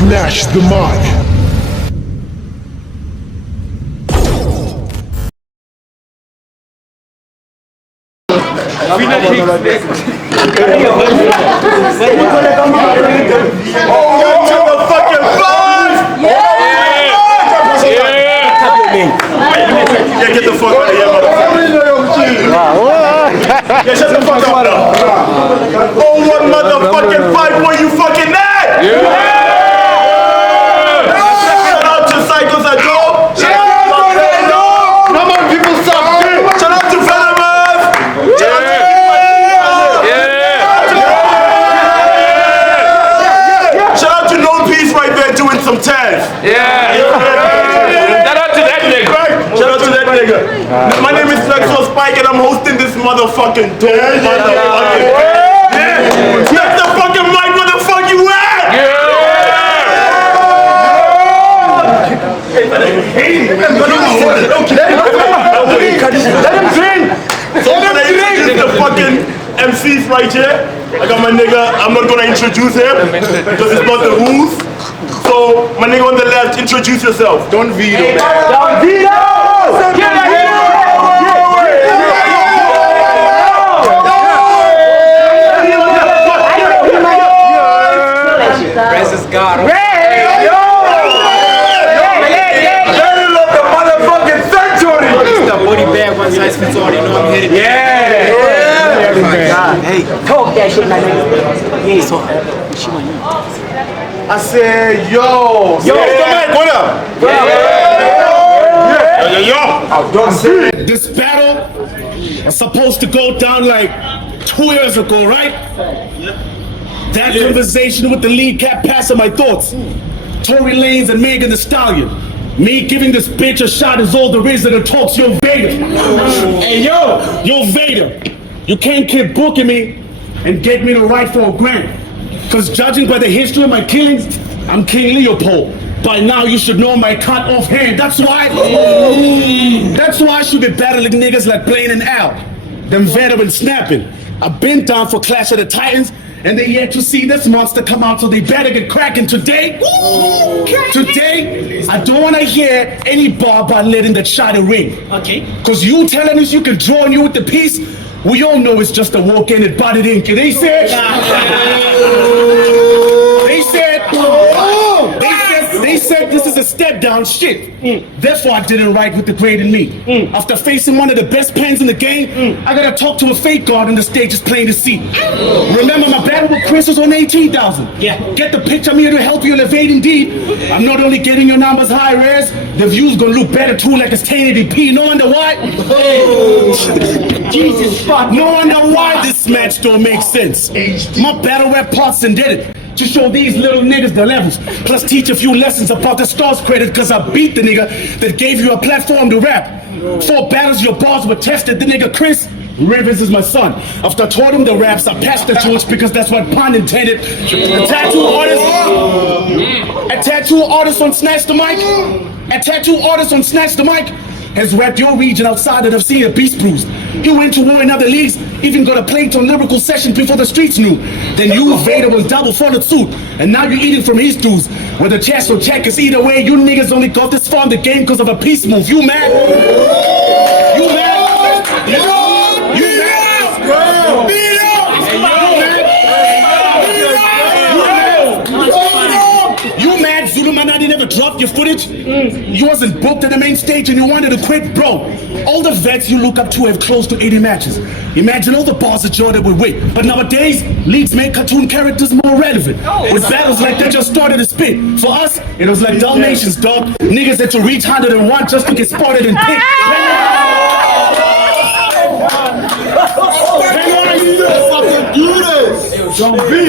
Snatch the mic. Yeah, get the fuck out of here, motherfucker. Yeah, shut the fuck up now. Oh, what motherfucking fight were you fucking at? Shout out to Cycles at Dope. Shout out to Dope. Come on, people, stop. Shout out to Venomous. Shout out to No Peace right there doing some tags. My name is Flexo Spike and I'm hosting this motherfucking dope motherfucking Get the fucking mic where the fuck you at? Let him drink! This is the fucking MCs right here. I got my nigga, I'm not gonna introduce him because it's not the rules. So my nigga on the left, introduce yourself. Don Veedo. Don Veedo! Rez IsGod. Talk that shit, my nigga. I said, yo. What up? Yo. This battle was supposed to go down like 2 years ago, right? That conversation with the lead cap passing my thoughts. Tory Lanez and Megan Thee Stallion. Me giving this bitch a shot is all there is that it talks. Yo, Vader. Hey, yo, Vader. You can't keep booking me and get me to write for a grant. Cause judging by the history of my killings, I'm King Leopold. By now you should know my cut off hand. That's why I should be battling niggas like Blaine and Al. Them veterans snapping. I've been down for Clash of the Titans, and they yet to see this monster come out, so they better get cracking today. Today, I don't want to hear any bar about letting that shot ring. Okay. Cause you telling us you can join you with the piece, we all know it's just a walk in and body ink. And they said, they said this is a step down shit. Therefore I didn't write with the grade in me. After facing one of the best pens in the game, I gotta talk to a fake guard and the stage is plain to see. Remember my battle with Chris was on 18,000. Yeah. Get the picture, I'm here to help you elevate indeed. I'm not only getting your numbers high, Rez, the views gonna look better too, like it's 1080p. No wonder why. Jesus fuck. No wonder why this match don't make sense. My battle rap parts and did it to show these little niggas the levels, plus teach a few lessons about the stars credit, cause I beat the nigga that gave you a platform to rap. 4 battles your bars were tested, the nigga Chris Rivers is my son. After I taught him the raps, I passed the torch because that's what pun intended. A tattoo artist on Snatch the Mic, has rapped your region outside and I've seen a beast bruise. He went to war in other leagues, even got a plate on lyrical sessions before the streets knew. Then you, Vader, was double folded suit, and now you're eating from his dues. Whether chess or checkers, either way, you niggas only got this far in the game because of a peace move. You mad? You mad? You mad? You mad? Zulumanadi never dropped your footage? You wasn't booked at the main stage and you wanted to quit, bro. All the vets you look up to have close to 80 matches. Imagine all the bars that Jordan would win. But nowadays, leagues make cartoon characters more relevant. With battles like they just started to spit. For us, it was like Dalmatians, dog. Niggas that to reach 101 just to get spotted and picked.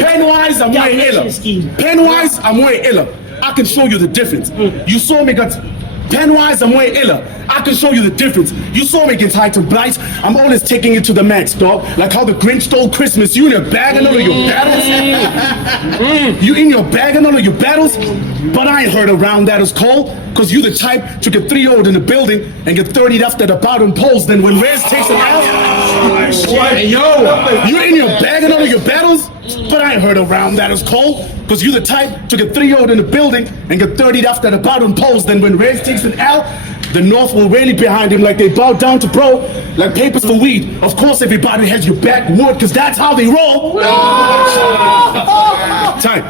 Penwise, I'm way iller. Penwise, I'm way iller. I can show you the difference. You saw me got Penwise, I'm way iller. I can show you the difference. You saw me against Heights and Blights. I'm always taking it to the max, dog. Like how the Grinch stole Christmas. You in your bag and all of your battles. You in your bag and all of your battles. But I ain't heard around that as cold. Cause you the type to get 3-0'd in the building and get 30'd after the bottom poles. Then when Rez takes it out, yo, you in your bag and all of your battles. But I I ain't heard a round that is cold. Cause you the type to get 3-0'd in the building and get 30'd after the bottom post. Then when Rez takes an L, the North will rally behind him like they bow down to bro, like papers for weed. Of course everybody has your back wood, cause that's how they roll. Time.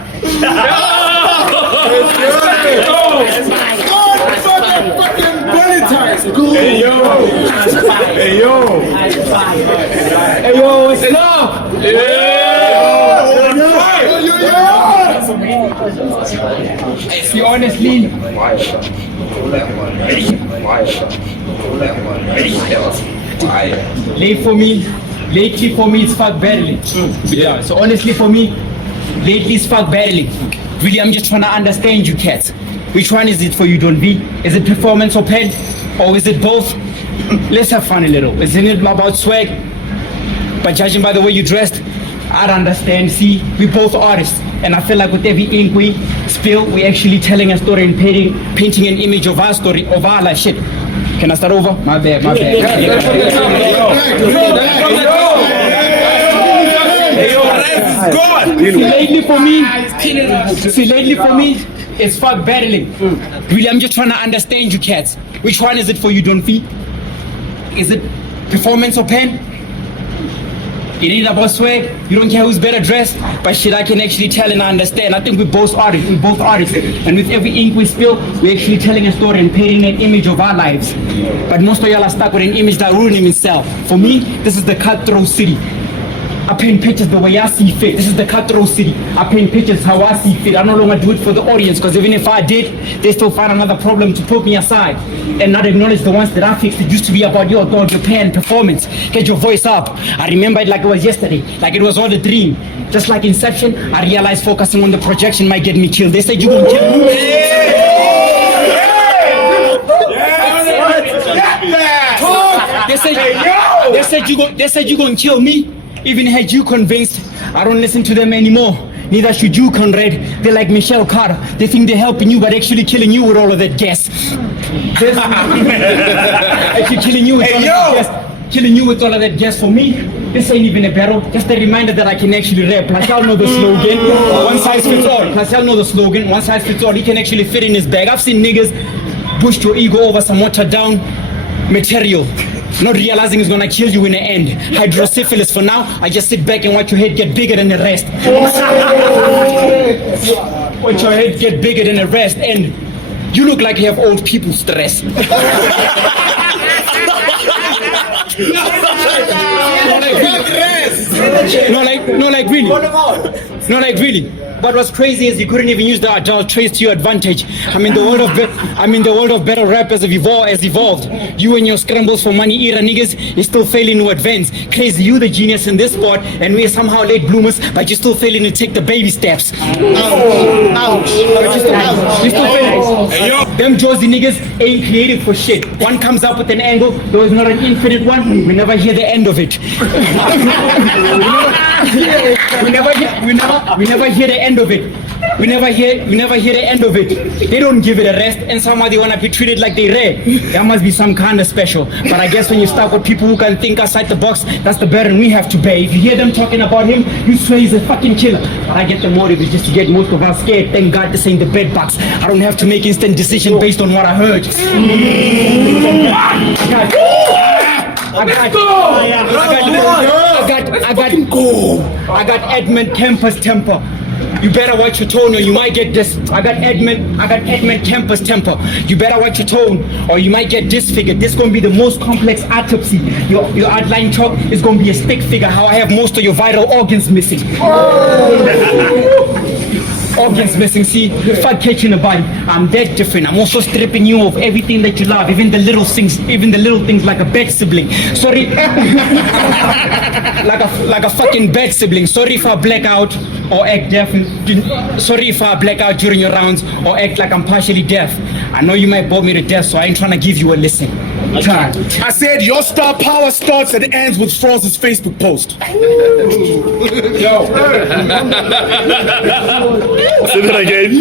Hey yo, it's enough. See, honestly, lately for me, it's fuck battling. Yeah. So honestly, for me, lately it's fuck battling. Really, I'm just trying to understand you cats. Which one is it for you, Don V? Is it performance or pen? Or is it both? Let's have fun a little. Isn't it about swag? But judging by the way you dressed, I'd understand. See, we both artists. And I feel like with every ink we spill, we're actually telling a story and painting an image of our story, of our life. Shit. Can I start over? My bad. See, lately for me, it's fuck battling. Really, I'm just trying to understand you cats. Which one is it for you, Don V? Is it performance or pen? It ain't about swag. You don't care who's better dressed. But shit, I can actually tell and I understand. I think we're both artists. And with every ink we spill, we're actually telling a story and painting an image of our lives. But most of y'all are stuck with an image that ruined him himself. For me, this is the cutthroat city. I paint pictures the way I see fit. This is the cutthroat city. I paint pictures how I see fit. I no longer do it for the audience, because even if I did, they still find another problem to put me aside and not acknowledge the ones that I fixed. It used to be about your dog, your pen, performance. Get your voice up. I remember it like it was yesterday, like it was all a dream. Just like Inception, I realized focusing on the projection might get me killed. They said you gonna kill me. They said you gonna kill me. Even had you convinced, I don't listen to them anymore. Neither should you, Conrad. They're like Michelle Carter. They think they're helping you, but actually killing you with all of that gas. Actually killing you with all of that gas. Killing you with all of that gas. For me, this ain't even a battle. Just a reminder that I can actually rap. Plus, y'all know the slogan. One size fits all. Plus, y'all know the slogan. One size fits all. He can actually fit in his bag. I've seen niggas push your ego over some watered down material, not realizing it's gonna kill you in the end. Hydrosyphilis for now. I just sit back and watch your head get bigger than the rest. Watch your head get bigger than the rest, and you look like you have old people stress. No, like really. But what's crazy is you couldn't even use the adult traits to your advantage. I mean, the world of battle rappers have evolved. You and your scrambles for money era niggas, you're still failing to advance. Crazy, you the genius in this sport, and we're somehow late bloomers, but you're still failing to take the baby steps. Ouch. You're still failing. Them Josie niggas ain't creative for shit. One comes up with an angle, though it's not an infinite one, we never hear the end of it. We never hear the end of it. We never hear the end of it. They don't give it a rest, and somehow they wanna be treated like they rare. That must be some kind of special. But I guess when you start with people who can think outside the box, that's the burden we have to bear. If you hear them talking about him, you swear he's a fucking killer. But I get the motive is just to get most of us scared. Thank God this ain't the bed box. I don't have to make instant decision based on what I heard. I got Edmund Kemper's temper. You better watch your tone or you might get this. I got Edmund Kemper's temper. You better watch your tone or you might get disfigured. This gonna be the most complex autopsy. Your outline chalk is gonna be a stick figure. How I have most of your vital organs missing. Organs missing, see, fuck catching a body. I'm that different. I'm also stripping you of everything that you love, even the little things like a bad sibling. Sorry, like a fucking bad sibling. Sorry if I black out or act deaf. Sorry if I black out during your rounds or act like I'm partially deaf. I know you might bore me to death, so I ain't trying to give you a listen. I said your star power starts and ends with Frost's Facebook post. Say that again.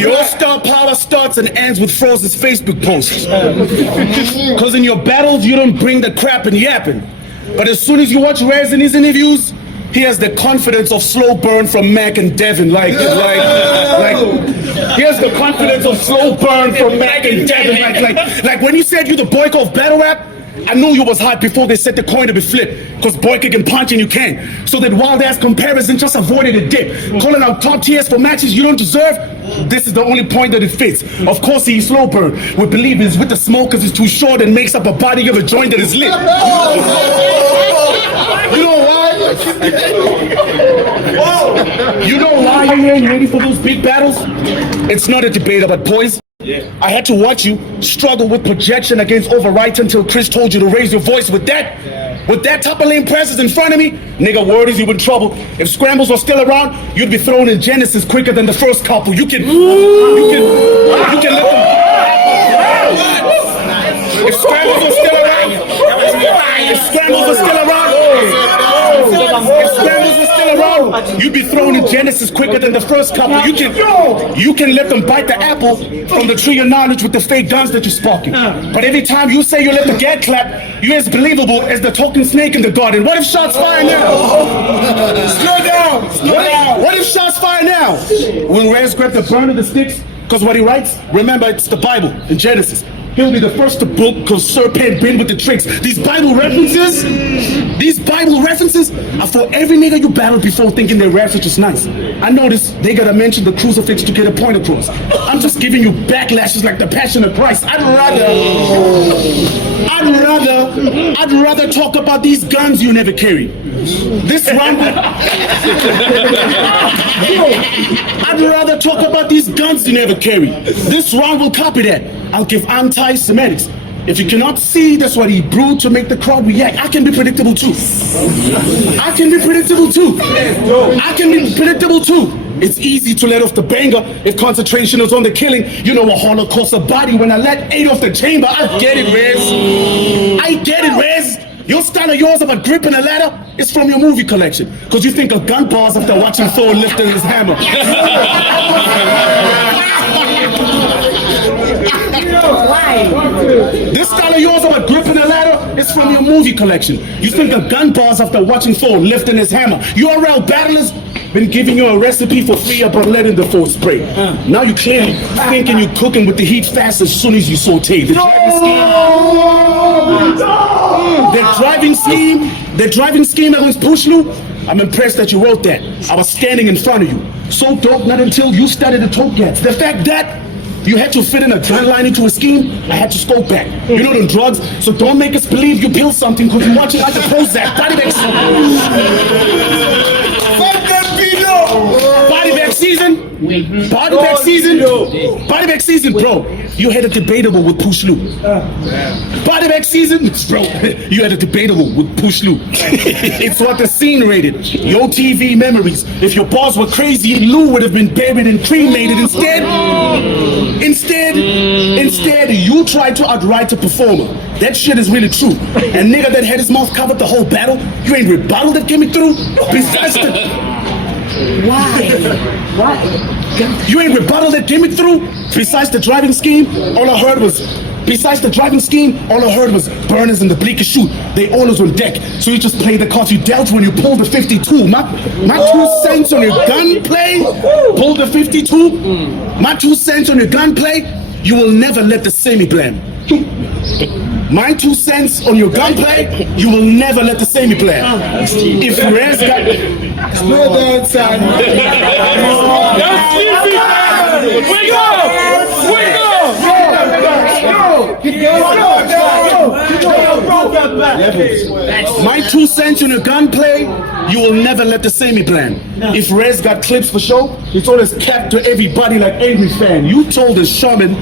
Your star power starts and ends with Frost's Facebook post. Cause in your battles you don't bring the crap and yapping. But as soon as you watch Rez in his interviews, he has the confidence of slow burn from Mac and Devin. Like, he has the confidence of slow burn from Mac and Devin. Like when you said you the Boyka of battle rap, I knew you was hot before they set the coin to be flipped. Cause Boyka can punch and you can. So that wild ass comparison just avoided a dip. Calling out top tiers for matches you don't deserve, this is the only point that it fits. Of course he's slow burn. We believe he's with the smoke cause he's too short and makes up a body of a joint that is lit. You know why? You know why you ain't ready for those big battles? It's not a debate about poise. I had to watch you struggle with projection against overwrite until Chris told you to raise your voice with that. With that top of lane presence in front of me, nigga, word is you in trouble. If scrambles were still around, you'd be thrown in Genesis quicker than the first couple. You can let them. If scrambles were still around, you'd be thrown in Genesis quicker than the first couple. You can let them bite the apple from the tree of knowledge with the fake guns that you're sparking. But every time you say you let the gag clap, you're as believable as the token snake in the garden. What if shots fire now? Slow down. What if shots fire now? Will Rez grab the burn of the sticks? Because what he writes, remember it's the Bible in Genesis. He'll be the first to book because Serpent been with the tricks. These Bible references are for every nigga you battled before thinking their raps are just nice. I noticed they gotta mention the crucifix to get a point across. I'm just giving you backlashes like the Passion of Christ. I'd rather talk about these guns you never carried. This round I'd rather talk about these guns you never carried. This round will copy that. I'll give anti-Semitics. If you cannot see, that's what he brewed to make the crowd react. I can be predictable too. It's easy to let off the banger if concentration is on the killing. You know a holocaust of body when I let 8 off the chamber. I get it, Rez. Your style of yours about gripping a ladder is from your movie collection. Cause you think of gun bars after watching Thor lifting his hammer. This style of yours about gripping a ladder is from your movie collection. You think of gun bars after watching Thor lifting his hammer. URL battlers been giving you a recipe for free about letting the force spray. Now you clearly thinking you're cooking with the heat fast as soon as you saute. The driving scheme against Pushlu, I'm impressed that you wrote that. I was standing in front of you. So dope, not until you started to talk yet. The fact that you had to fit in a gun line into a scheme, I had to scope back. You know them drugs, so don't make us believe you built something because you watch it like the Prozac. Body back season, bro. You had a debatable with Pushlu. Body back season, bro. You had a debatable with Pushlu. It's what the scene rated. Your TV memories. If your bars were crazy, Lou would have been buried and cremated. Instead, you tried to outright a performer. That shit is really true. And nigga that had his mouth covered the whole battle, you ain't rebuttal that came through. Besides the You ain't rebuttal that came through. Besides the driving scheme, all I heard was burners in the bleakest shoot. They all was on deck. So you just play the cards you dealt when you pulled the 52. My 2 cents on your gunplay. Pull the 52. My 2 cents on your gunplay. You will never let the semi blame. My 2 cents on your gunplay, you will never let the semi play. If Rez got slow down, son. My 2 cents on your gunplay, you will never let the semi plan. If Rez got clips for show, he told us cap to everybody like angry fan. You told the shaman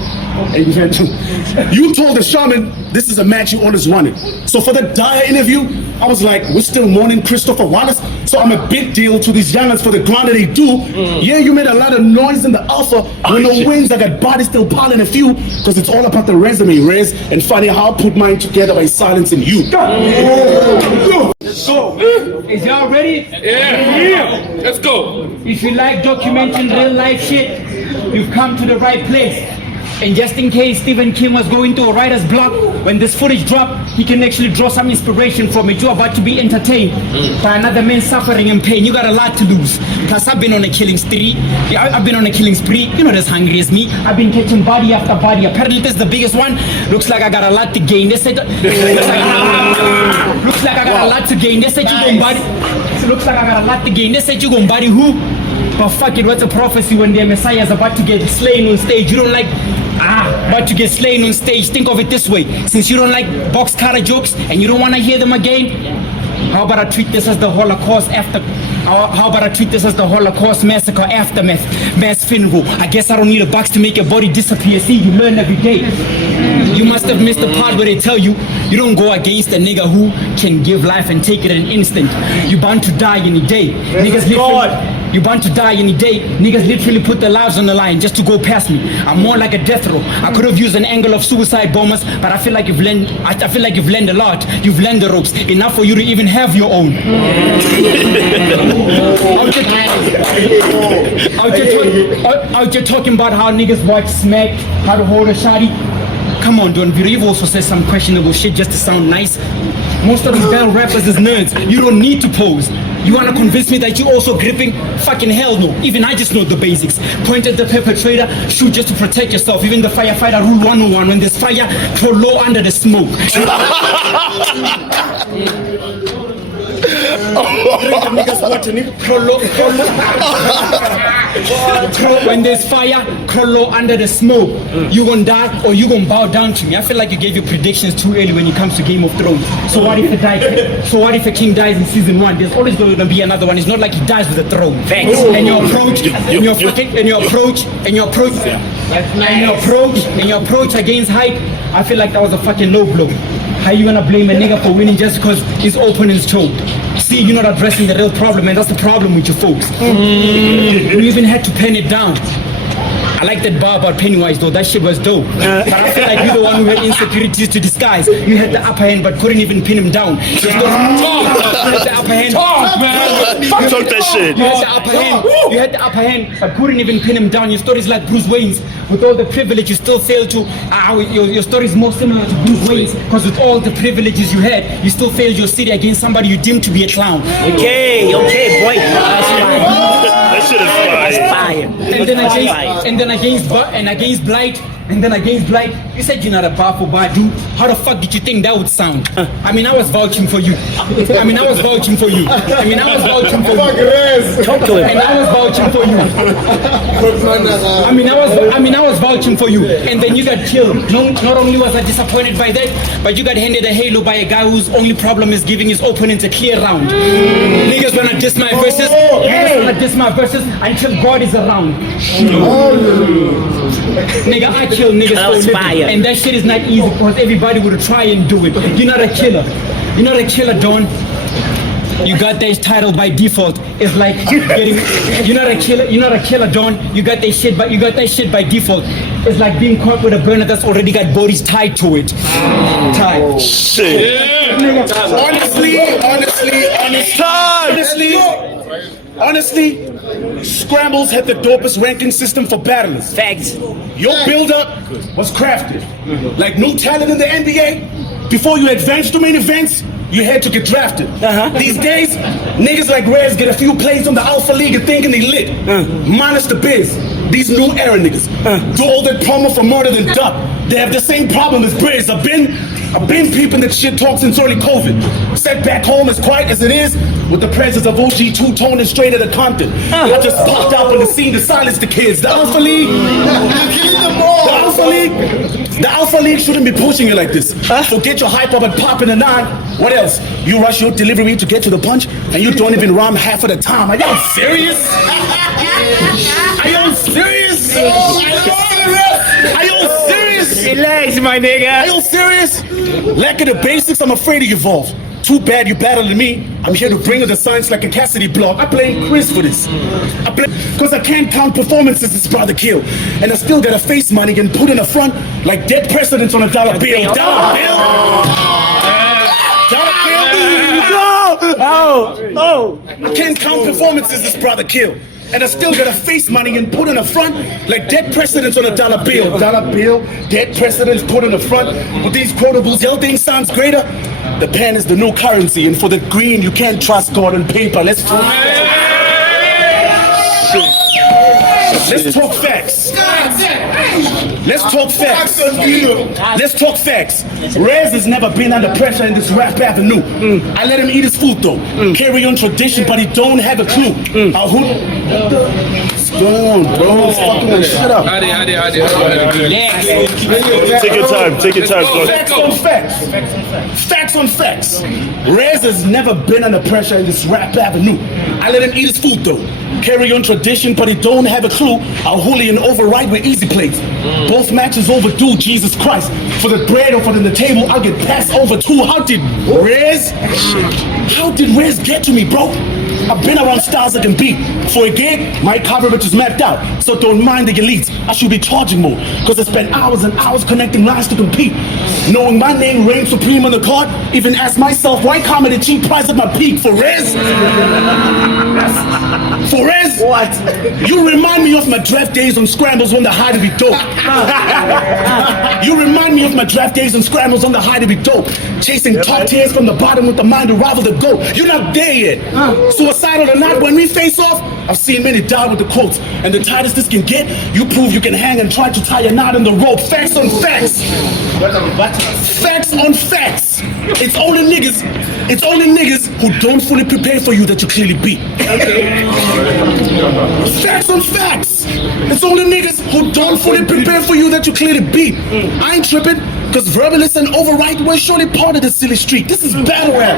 this is a match you always wanted. So for the dire interview, I was like, we're still mourning Christopher Wallace, so I'm a big deal to these youngins for the grind that they do. Yeah, you made a lot of noise in the alpha. When no wins, I got bodies still piling a few, because it's all about the resume, Rez, and funny how I put mine together by silencing you. Let's go. Is y'all ready? Yeah. Let's go. If you like documenting real life shit, you've come to the right place. And just in case Stephen King was going through a writer's block, when this footage dropped, he can actually draw some inspiration from it. You're about to be entertained by another man suffering and pain. You got a lot to lose. Plus, I've been on a killing spree. I've been on a killing spree. You're not as hungry as me. I've been catching body after body. Apparently, this is the biggest one. Looks like I got a lot to gain. They said, looks like I got a lot to gain. They said you gon' body. Looks like I got a lot to gain. They said you gon' body who? But fuck it, what's a prophecy when their Messiah is about to get slain on stage? You don't like, about to get slain on stage. Think of it this way. Since you don't like box cutter jokes and you don't want to hear them again, how about I treat this as the Holocaust after? How about I treat this as the Holocaust massacre aftermath, mass funeral? I guess I don't need a box to make your body disappear. See, you learn every day. You must have missed the part where they tell you you don't go against a nigga who can give life and take it in an instant. You bound to die any day. Niggas literally, you bound to die any day. Niggas literally put their lives on the line just to go past me. I'm more like a death row. I could have used an angle of suicide bombers, but I feel like you've learned. I feel like you've learned a lot. You've learned the ropes enough for you to even have your own. Out here talking about how niggas watch Smack, how to hold a shotty. Come on, Don Veedo, you've also said some questionable shit just to sound nice. Most of these battle rappers is nerds. You don't need to pose. You wanna convince me that you also gripping? Fucking hell no. Even I just know the basics. Point at the perpetrator, shoot just to protect yourself. Even the firefighter rule 101. When there's fire, throw low under the smoke. When there's fire, crawl low under the smoke. You gonna die or you gonna bow down to me. I feel like you gave your predictions too early when it comes to Game of Thrones. So what if a king dies in season 1? There's always going to be another one. It's not like he dies with a throne. Thanks. And your approach against hype, I feel like that was a fucking low blow. How you gonna blame a nigga for winning just because his opponent's choked? See, you're not addressing the real problem, and that's the problem with you folks. You even had to pen it down. I like that bar about Pennywise though, that shit was dope. But I feel like you're the one who had insecurities to disguise. You had the upper hand but couldn't even pin him down. You had the upper hand. Talk, man. Fuck talk that shit. You had the upper hand but couldn't even pin him down. Your story's like Bruce Wayne's. With all the privilege you still fail to, your story is more similar to Bruce Wayne's. Because with all the privileges you had, you still failed your city against somebody you deemed to be a clown. Okay, boy. That shit is fire. And then against Blight, you said you're not a bar for bar dude. How the fuck did you think that would sound? I mean, I was vouching for you. Talk to him. And I was vouching for you. I was vouching for you. And then you got killed. Not only was I disappointed by that, but you got handed a halo by a guy whose only problem is giving his opponent a clear round. Niggas wanna diss my verses, until God is around. Nigga, I kill niggas for a living. And that shit is not easy because everybody would try and do it. You're not a killer. You're not a killer, Don. You got that title by default. It's like getting. You're not a killer, Don. You got that shit by default. It's like being caught with a burner that's already got bodies tied to it. Tied. Shit. Yeah. Honestly, Scrambles had the dopest ranking system for battlers. Facts. Your build-up was crafted. Like new talent in the NBA, before you advance to main events, you had to get drafted. These days, niggas like Rez get a few plays on the Alpha League and thinking they lit. Minus the Biz. These new era niggas do all that promo for Murder and Duck. They have the same problem as Biz. I've been peeping that shit talk since early COVID. Set back home as quiet as it is, with the presence of OG two-tone and straight out of Compton. I just popped out on the scene to silence the kids. The Alpha League, the Alpha League shouldn't be pushing you like this. So get your hype up and pop in a 9. What else? You rush your delivery to get to the punch, and you don't even rhyme half of the time. Are y'all serious? Are y'all serious? Are y'all serious? Relax, my nigga. Are you serious? Lack of the basics, I'm afraid to evolve. Too bad you battling me. I'm here to bring her the science like a Cassidy blog. I blame Chris for this. Cause I can't count performances this brother kill. And I still gotta face money and put in the front like dead presidents on a dollar bill. Dollar bill. Dollar bill. No. I can't count performances this brother kill. And I still gotta face money and put in the front like dead presidents on a dollar bill. Dollar bill, dead presidents put in the front. With these quotables, your thing sounds greater. The pen is the new currency, and for the green, you can't trust God on paper. Let's talk facts. Let's talk facts. Let's talk facts. Rez has never been under pressure in this rap avenue. I let him eat his food though. Carry on tradition, but he don't have a clue. What's going on, bro? Fucking shut up. Take your time, bro. Facts on facts. Facts on facts. Rez has never been under pressure in this rap avenue. I let him eat his food though. Carry on tradition, but he don't have a clue. I'll Julian override with easy plates. Both matches overdue, Jesus Christ. For the bread or for the table, I'll get passed over too. How did Rez get to me, bro? I've been around stars that can beat. For a gig, my coverage is mapped out. So don't mind the elites. I should be charging more. Cause I spent hours and hours connecting lines to compete. Knowing my name reigns supreme on the card. Even ask myself, why come at a cheap price at my peak? For Rez? For Rez? What? You remind me of my draft days on scrambles when the high to be dope. You remind me of my draft days on scrambles on the high to be dope. Chasing top tiers from the bottom with the mind to rival the GOAT. You're not there yet. Suicidal or not, when we face off, I've seen many die with the quotes. And the tightest this can get, you prove you can hang and try to tie a knot in the rope. Facts on facts. Facts on facts. It's only niggas who don't fully prepare for you that you clearly beat. Facts on facts. It's only niggas who don't fully prepare for you that you clearly beat. I ain't tripping, cause verbalists and overwrite were surely part of the silly street. This is battle rap.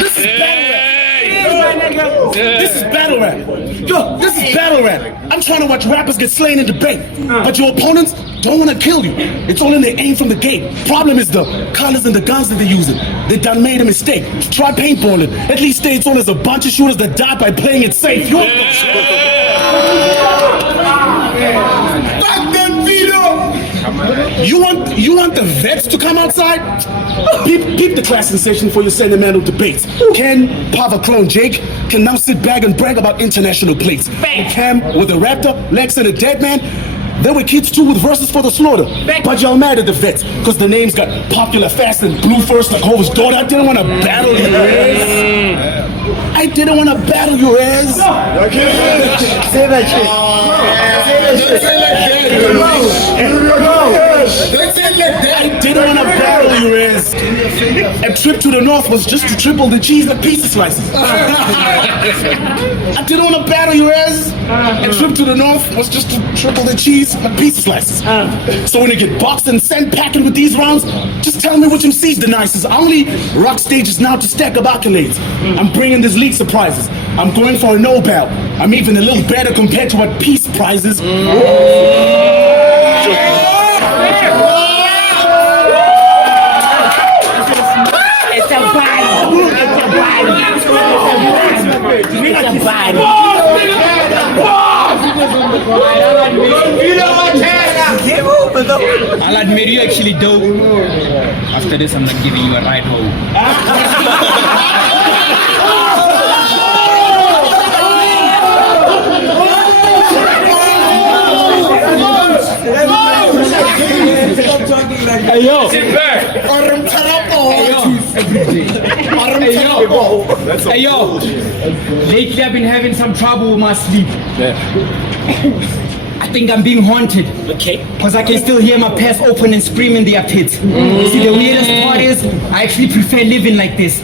This is battle rap. This is battle rap. Yo, this is battle rap. I'm trying to watch rappers get slain in debate, but your opponents don't want to kill you. It's all in their aim from the gate. Problem is the colors and the guns that they're using. They done made a mistake. Try paintballing. At least stay on as a bunch of shooters that die by playing it safe. Fuck them, Veedo! You want the vets to come outside? Peep the class sensation for your sentimental debates. Ken, Pava clone Jake can now sit back and brag about international plates. Cam with a raptor, Lex and a dead man. There were kids too with verses for the slaughter. But y'all mad at the vets, cause the names got popular fast and blew first like Hova's daughter. I didn't want to battle you, Rez. I didn't want to battle you, Rez. Say that shit. I didn't want to battle you, Rez. A trip to the north was just to triple the cheese and pizza slices. I didn't want to battle you, Rez. A trip to the north was just to triple the cheese and pizza slices. So when you get boxed and sent packing with these rounds, just tell me which MC's the nicest. I only rock stages now to stack up accolades. I'm bringing this league surprises. I'm going for a Nobel. I'm even a little better compared to what peace prizes. It's a Bible. I'll admit you actually dope. After this, I'm not giving you a ride home. Hey yo, sit back. Hey yo, lately I've been having some trouble with my sleep. I think I'm being haunted. Okay. Cause I can still hear my past open and scream in their pits. See, the weirdest part is I actually prefer living like this.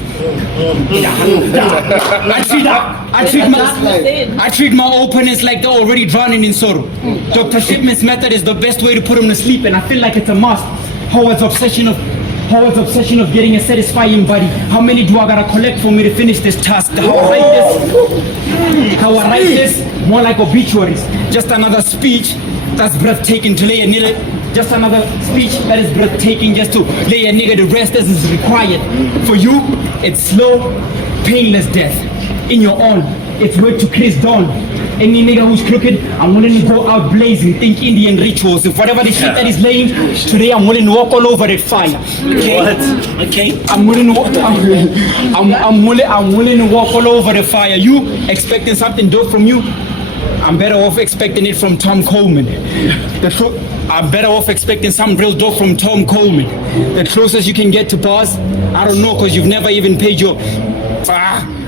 I treat my opponents like they're already drowning in sorrow. Dr. Shipman's method is the best way to put them to sleep, and I feel like it's a must. Howard's obsession of getting a satisfying body. How many do I gotta collect for me to finish this task? How I write this, more like obituaries. Just another speech that's breathtaking to lay a nigga. Just another speech that is breathtaking just to lay a nigga to rest as is required. For you, it's slow, painless death. In your own, it's word to Chris Dawn. Any nigga who's crooked, I'm willing to go out blazing, think Indian rituals. If whatever the shit that is laying, today I'm willing to walk all over that fire. Okay? What? Okay. I'm willing to walk. I'm willing to walk all over the fire. You expecting something dope from you? I'm better off expecting it from Tom Coleman. I'm better off expecting some real dope from Tom Coleman. The closest you can get to bars, I don't know, because you've never even paid your.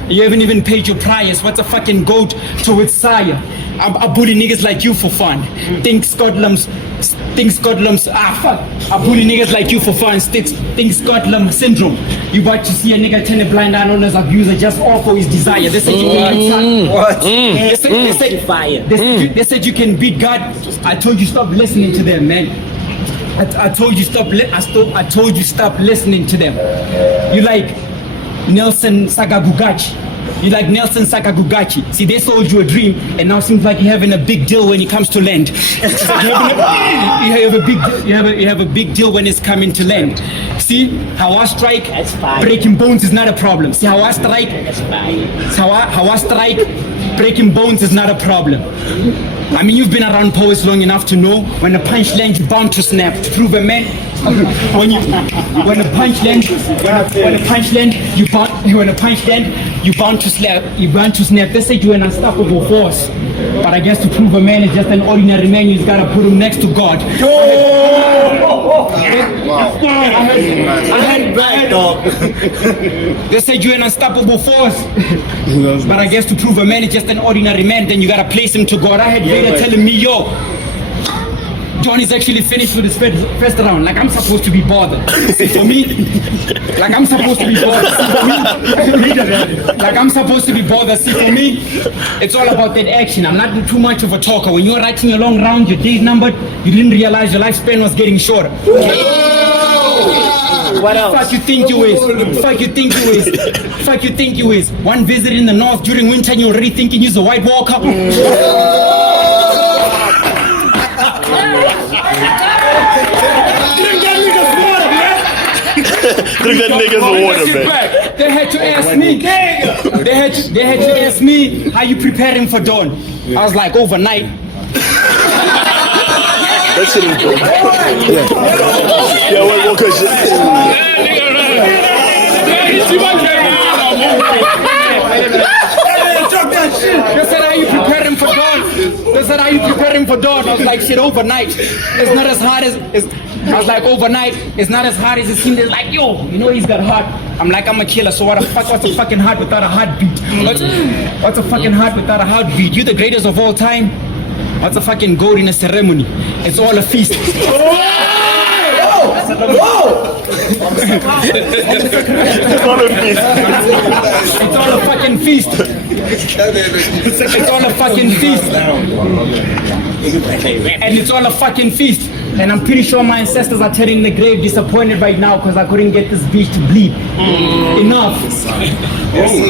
You haven't even paid your price. What's a fucking goat to its sire? I bully niggas like you for fun. Think Scotland's. I bully niggas like you for fun. Think Scotland syndrome. You about to see a nigga turn a blind eye on his abuser just all for his desire. They said you can what? They said you can beat God. I told you stop listening to them, man. I told you stop. I told you stop listening to them. You like Nelson Sakagugachi. You like Nelson Sakagugachi. See, they sold you a dream, and now seems like you're having a big deal when it comes to land. It's like you have a big deal when it's coming to land. See how I strike? Breaking bones is not a problem. See how I strike? How I strike? Breaking bones is not a problem. I mean, you've been around poets long enough to know when the punch lands, you're bound to snap. To prove a man, when the punch lands, you bound to slap. You bound to snap. They said you're an unstoppable force, but I guess to prove a man is just an ordinary man. You just gotta put him next to God. They said you're an unstoppable force, but I guess to prove a man is just an ordinary man, then you gotta place him to God. I had Veedo telling me, yo, John is actually finished with his first round. Like I'm supposed to be bothered. See, for me, like I'm supposed to be bothered. See, for me, like I'm supposed to be bothered. See, for me, it's all about that action. I'm not too much of a talker. When you're writing a long round, your days numbered, you didn't realize your lifespan was getting shorter. What else? Fuck you think you is? Fuck you think you is? Fuck you think you is? One visit in the north during winter, and you're already thinking you're a white walker. Drink that nigga's water, man. They had to ask me. They had to ask me how you preparing for dawn. I was like, overnight. That shit is dope. Yeah, what good shit? They said, how you preparing for dawn? They said, how you preparing for dawn? I was like, shit, overnight. It's not as hard as... I was like, overnight, it's not as hard as it seemed. It's like, yo, you know he's got heart. I'm like, I'm a killer, so what's a fucking heart without a heartbeat? What's a fucking heart without a heartbeat? You the greatest of all time? What's a fucking goat in a ceremony? It's all a feast. It's all a feast. It's all a fucking feast. It's all a fucking feast. And it's all a fucking feast. And I'm pretty sure my ancestors are turning the grave disappointed right now because I couldn't get this beach to bleed. Enough.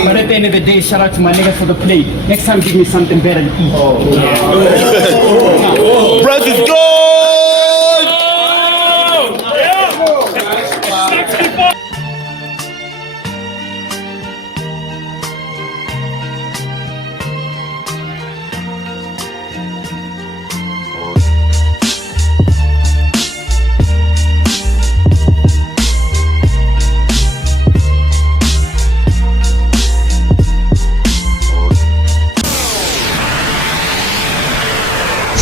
But at the end of the day, shout out to my niggas for the play. Next time, give me something better to eat. Breath is good!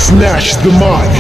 Smash the mic.